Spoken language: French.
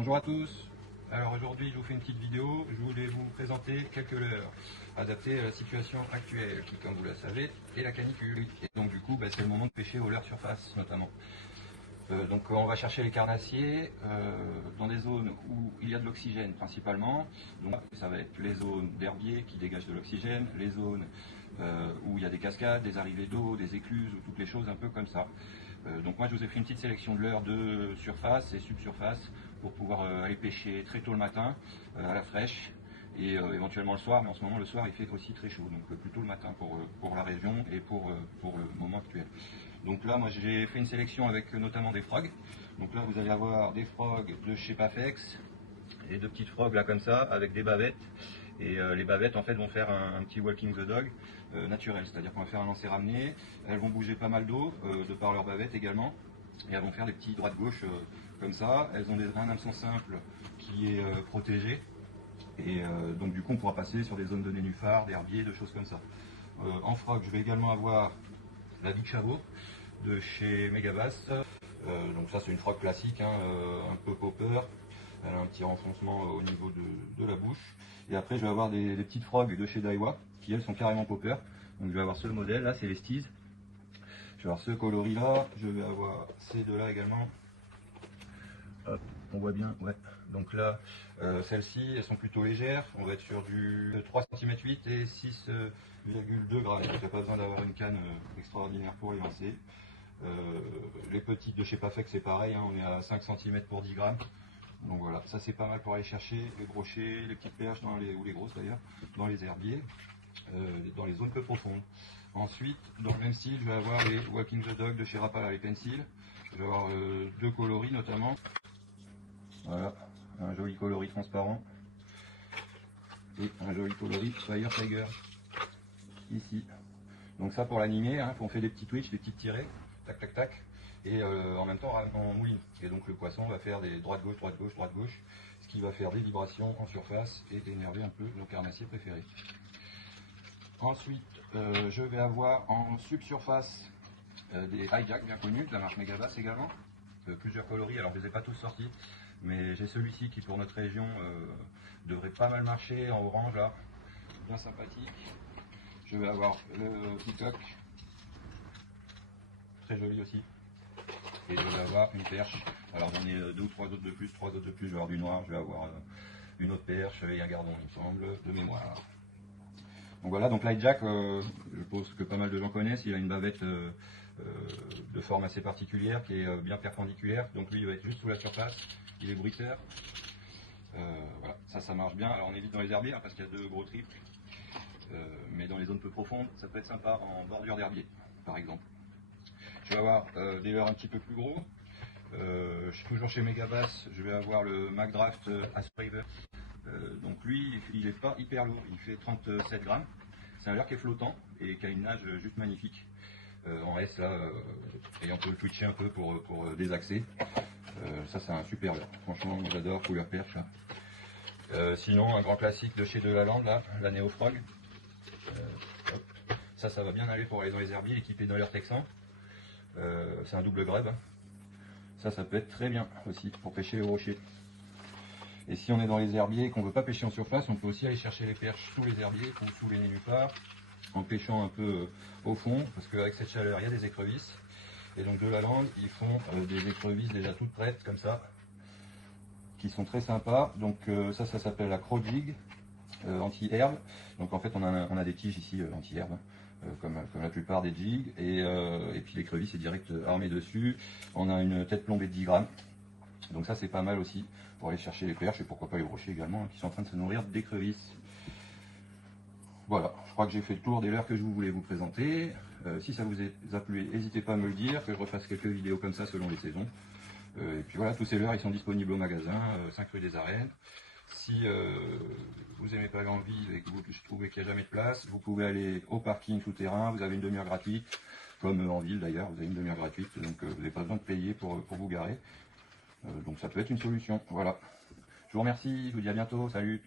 Bonjour à tous. Alors aujourd'hui je vous fais une petite vidéo, je voulais vous présenter quelques leurres adaptées à la situation actuelle qui, comme vous le savez, est la canicule. Et donc du coup c'est le moment de pêcher au leurre surface notamment. Donc on va chercher les carnassiers dans des zones où il y a de l'oxygène principalement. Donc ça va être les zones d'herbiers qui dégagent de l'oxygène, les zones où il y a des cascades, des arrivées d'eau, des écluses, ou toutes les choses un peu comme ça. Donc moi je vous ai fait une petite sélection de leurres de surface et subsurface pour pouvoir aller pêcher très tôt le matin à la fraîche et éventuellement le soir, mais en ce moment le soir il fait aussi très chaud, donc plutôt le matin pour la région et pour le moment actuel. Donc là moi j'ai fait une sélection avec notamment des frogs. Donc là vous allez avoir des frogs de chez Pafex et de petites frogs là comme ça avec des bavettes. Et les bavettes en fait vont faire un petit walking the dog naturel, c'est-à-dire qu'on va faire un lancer ramené, elles vont bouger pas mal d'eau de par leurs bavettes également, et elles vont faire des petits droite-gauche comme ça. Elles ont un hameçon simple qui est protégé, et donc du coup on pourra passer sur des zones de nénuphars, d'herbiers, de choses comme ça. En frog je vais également avoir la Big Chavot de chez Megabass. Donc ça c'est une frog classique, hein, un peu popper. Elle a un petit renfoncement au niveau de la bouche. Et après je vais avoir des petites frogs de chez Daiwa qui elles sont carrément popper. Donc je vais avoir ce modèle là, c'est les Steez. Je vais avoir ce coloris là, je vais avoir ces deux là également. Hop, on voit bien, ouais. Donc là, celles-ci, elles sont plutôt légères. On va être sur du 3,8 cm et 6,2 grammes. Donc il n'y a pas besoin d'avoir une canne extraordinaire pour les lancer. Les petites de chez Pafex c'est pareil, hein, on est à 5 cm pour 10 grammes. Donc voilà, ça c'est pas mal pour aller chercher les brochets, les petites perches, ou les grosses d'ailleurs, dans les herbiers, dans les zones peu profondes. Ensuite, dans le même style, je vais avoir les Walking the Dog de chez Rapala, les pencils. Je vais avoir deux coloris notamment. Voilà, un joli coloris transparent et un joli coloris Fire Tiger ici. Donc ça pour l'animer, hein, on fait des petits twitch, des petites tirées, tac tac tac, et en même temps on mouline. Et donc le poisson va faire des droite gauche, droite gauche, droite gauche, ce qui va faire des vibrations en surface et énerver un peu nos carnassiers préférés. Ensuite je vais avoir en subsurface des hijack bien connus de la marque Megabass également, plusieurs coloris. Alors je les ai pas tous sortis, mais j'ai celui-ci qui pour notre région devrait pas mal marcher, en orange là, bien sympathique. Je vais avoir le peacock, très joli aussi, et je vais avoir une perche. Alors j'en ai deux ou trois autres de plus, je vais avoir du noir, je vais avoir une autre perche et un gardon il me semble, de mémoire. Donc voilà, donc l'hijack, je pense que pas mal de gens connaissent, il a une bavette de forme assez particulière qui est bien perpendiculaire, donc lui il va être juste sous la surface, il est bruiteur. Voilà, ça marche bien. Alors on évite dans les herbiers hein, parce qu'il y a deux gros triples, mais dans les zones peu profondes ça peut être sympa en bordure d'herbier par exemple. Je vais avoir des leurres un petit peu plus gros. Je suis toujours chez Megabass, je vais avoir le McDraft Aspriver. Donc lui il n'est pas hyper lourd, il fait 37 grammes. C'est un leurre qui est flottant et qui a une nage juste magnifique. En S là, et on peut le twitcher un peu pour désaxer. Ça c'est un super leurre, franchement j'adore, couleur perche là. Sinon un grand classique de chez Delalande là, la Neo Frog. Ça va bien aller pour aller dans les herbiers équipé d'un leurre texan. C'est un double grab. Ça peut être très bien aussi pour pêcher les rochers. Et si on est dans les herbiers et qu'on ne veut pas pêcher en surface, on peut aussi aller chercher les perches sous les herbiers ou sous les nénuphars, en pêchant un peu au fond, parce qu'avec cette chaleur, il y a des écrevisses. Et donc Delalande, ils font des écrevisses déjà toutes prêtes, comme ça, qui sont très sympas. Donc ça s'appelle la Crow Jig anti-herbe. Donc en fait, on a des tiges ici anti-herbe, comme la plupart des jigs. Et puis l'écrevisse est direct armée dessus. On a une tête plombée de 10 grammes. Donc ça c'est pas mal aussi pour aller chercher les perches et pourquoi pas les brochets également, hein, qui sont en train de se nourrir d'écrevisses. Voilà, je crois que j'ai fait le tour des leurres que je voulais vous présenter. Si ça vous a plu, n'hésitez pas à me le dire, que je refasse quelques vidéos comme ça selon les saisons. Et puis voilà, tous ces leurres ils sont disponibles au magasin, 5 rue des Arènes. Si vous n'aimez pas l'envie et que vous trouvez qu'il n'y a jamais de place, vous pouvez aller au parking souterrain, vous avez une demi-heure gratuite, comme en ville d'ailleurs, vous avez une demi-heure gratuite, donc vous n'avez pas besoin de payer pour vous garer. Donc ça peut être une solution, voilà. Je vous remercie, je vous dis à bientôt, salut.